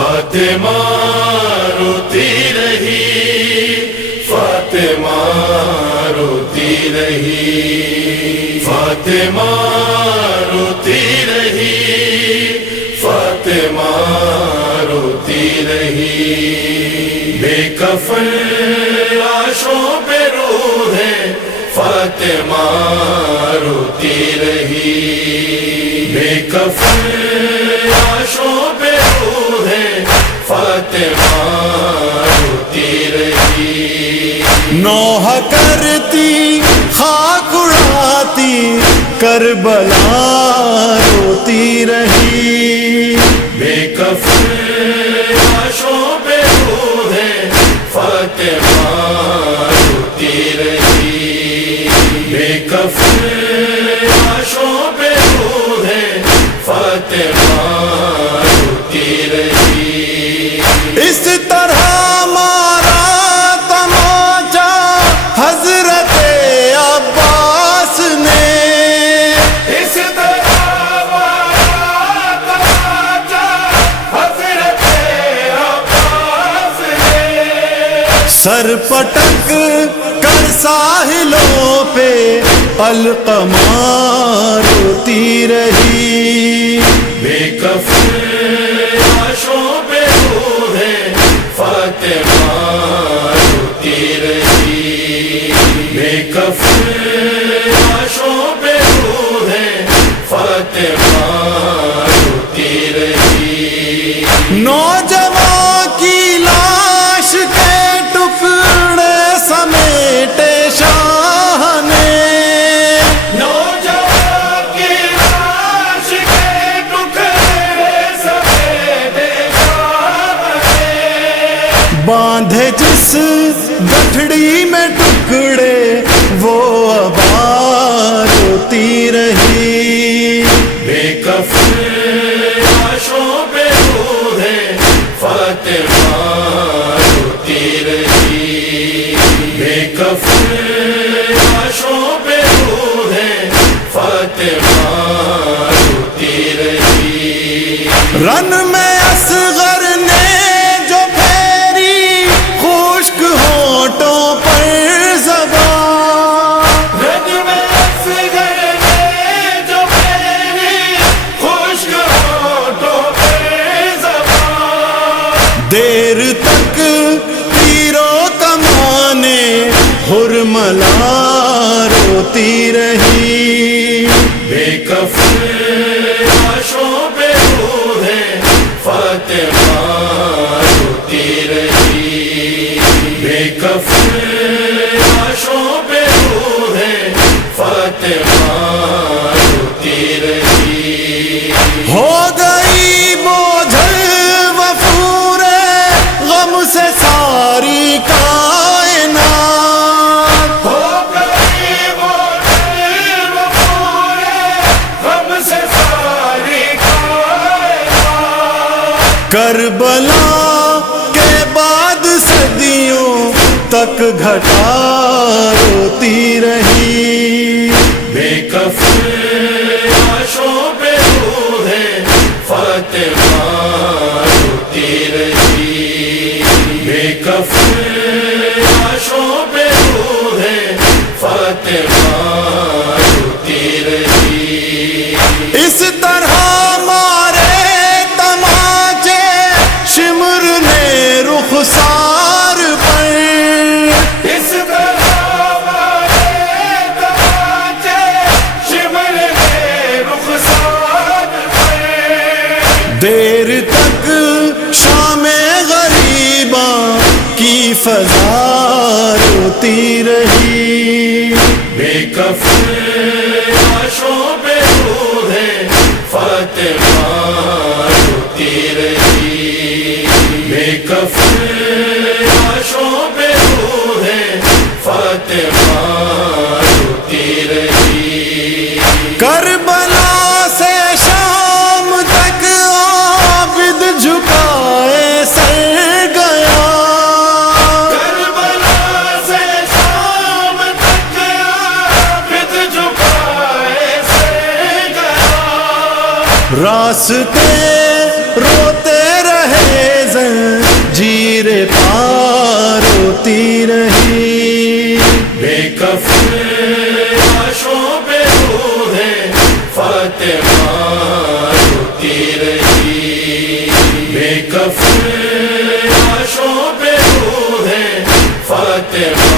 فاطمہ روتی رہی، فاطمہ روتی رہی، فاطمہ روتی رہی، فاطمہ روتی رہی، بے کفن لاشوں پہ روح ہے فاطمہ روتی رہی، بے کفن لاشوں پہ روح ہے فاطمہ روتی رہی، نوح کرتی خاک اڑاتی کربلا روتی رہی، بے کفن لاشوں پہ روح ہے فاطمہ روتی رہی، بے کفن لاشوں پہ روح ہے فاطمہ روتی رہی، اس طرح مارا تماچا حضرت عباس نے، اس طرح مارا تماچا حضرت عباس نے، سر پٹک کر ساحلوں پہ علقمہ روتی رہی، بے کفن لاشوں پہ روح ہے فاطمہ روتی رہی، بے کفن لاشوں پہ روح ہے فاطمہ روتی رہی، نوجوان کی لاش کے ٹکڑے سمیٹے شاہ نے، نوجوان کی لاش کے ٹکڑے سمیٹے شاہ نے، باندھے جس گٹھڑی میں ٹکڑے وہ ابا روتی رہی، بے کفن لاشوں پہ روح ہے فاطمہ روتی رہی، بے کفن لاشوں پہ روح ہے فاطمہ روتی رہی، رن میں اصغر نے جو پھیری خشک ہونٹوں پر زبان، رن میں اصغر نے جو میری خشک ہونٹوں پہ زبان، دیر تک تیروں کمانے حرملا روتی رہی، بے کفن لاشوں پہ روح ہے فاطمہ روتی رہی، بے کفن لاشوں پہ روح ہے فاطمہ روتی رہی، ہو گئی بوجھل وفور غم سے ساری کائنات، ہو گئی وہ دل وفورے غم سے ساری کائنات، کربلا کے بعد صدیوں تک گھٹا روتی رہی، بے کفن لاشوں پہ روح ہے فاطمہ روتی رہی، بے کفن لاشوں پہ روح ہے فاطمہ روتی رہی، اس طرح مارے تماچے شمر نے رخسار پر، اس طرح مارے تماچے شمر کے رخسار پہ، دیر تک شام غریباں کی فضا روتی رہی، بے کفن لاشوں پہ روح ہے فاطمہ روتی رہی، بے کفن لاشوں پہ روح ہے فاطمہ روتی رہی، کربلا سے شام تک عابد جھکائے سر گیا، کربلا سے شام تک عابد جھکائے سر گیا، راستے روتے رہے روتی رہی بے کفن لاشوں پہ روح فاطمہ روتی رہی بے کفن لاشوں پہ روح فاطمہ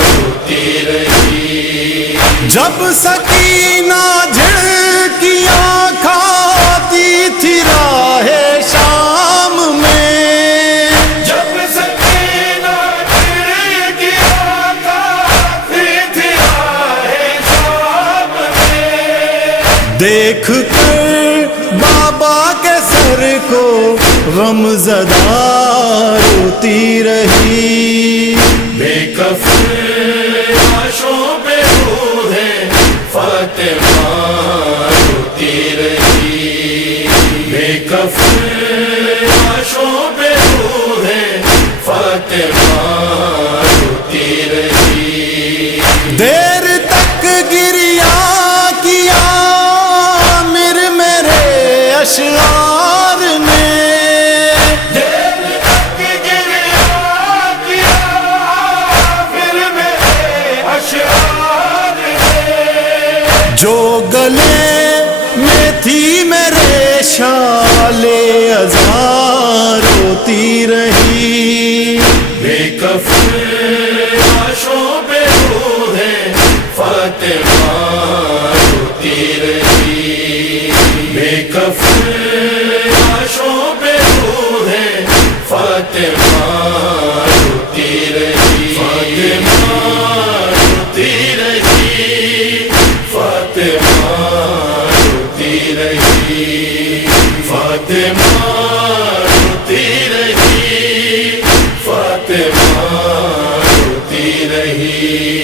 روتی رہی جب سکینہ جھڑکیاں کھاتی تھی راہ شام میں جب سکینہ جھڑکیاں کھاتی تھی راہ شام میں دیکھ کر بابا کے سر کو غم زدہ روتی رہی بے کفن لاشوں پہ روح فاطمہ روتی رہی بے کفن لاشوں پہ روح فاطمہ روتی رہی دیر تک گریا کیا میرے اشعار میں دیر تک گریا کیا پھر میرے اشعار میں جو گلے میں تھی میرے شال ازاں روتی رہی بے کفن لاشوں پہ روح فاطمہ روتی رہی بے کفن لاشوں پہ روح فاطمہ روتی رہی فاطمہ روتی رہی فاطمہ روتی رہی فاطمہ روتی رہی فاطمہ روتی رہی